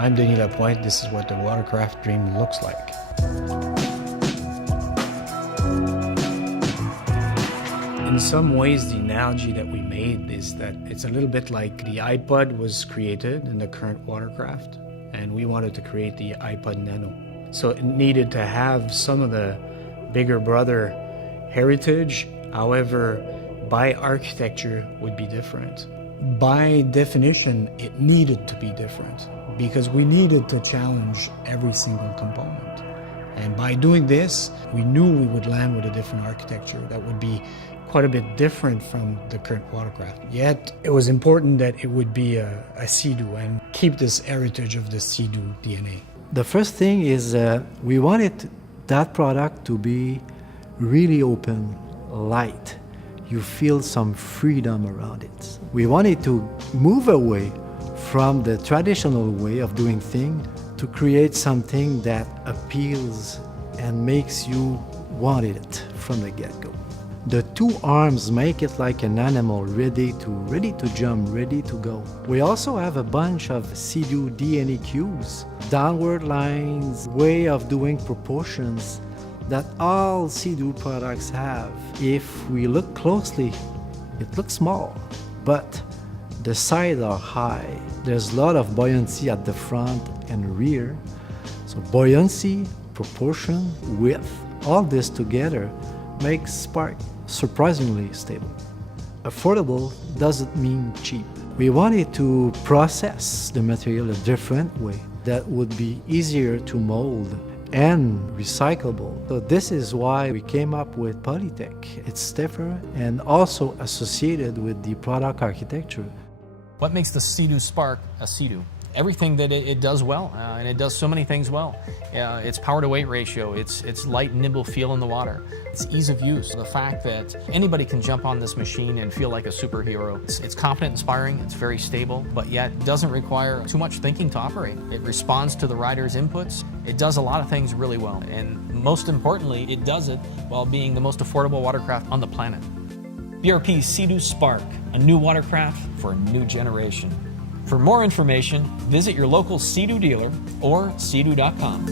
I'm Denis Lapointe. This is what the watercraft dream looks like. In some ways, the analogy that we made is that it's a little bit like the iPod was created in the current watercraft, and we wanted to create the iPod Nano. So it needed to have some of the bigger brother heritage, however, by architecture would be different. By definition, it needed to be different because we needed to challenge every single component. And by doing this, we knew we would land with a different architecture that would be quite a bit different from the current watercraft. Yet, it was important that it would be a Sea-Doo and keep this heritage of the Sea-Doo DNA. The first thing is we wanted that product to be really open, light. You feel some freedom around it. We wanted to move away from the traditional way of doing things to create something that appeals and makes you want it from the get-go. The two arms make it like an animal ready to jump, ready to go. We also have a bunch of Sea-Doo DNA cues, downward lines, way of doing proportions that all Sea-Doo products have. If we look closely, it looks small, but the sides are high. There's a lot of buoyancy at the front and rear. So buoyancy, proportion, width, all this together makes Spark surprisingly stable. Affordable doesn't mean cheap. We wanted to process the material a different way that would be easier to mold and recyclable. So this is why we came up with Polytech. It's stiffer and also associated with the product architecture. What makes the Sea-Doo Spark a Sea-Doo? Everything that it does well, and it does so many things well. Its power to weight ratio, its light and nimble feel in the water, its ease of use, the fact that anybody can jump on this machine and feel like a superhero. It's confident, inspiring, it's very stable, but yet doesn't require too much thinking to operate. It responds to the rider's inputs. It does a lot of things really well, and most importantly, it does it while being the most affordable watercraft on the planet. BRP's Sea-Doo Spark, a new watercraft for a new generation. For more information, visit your local Sea-Doo dealer or seadoo.com.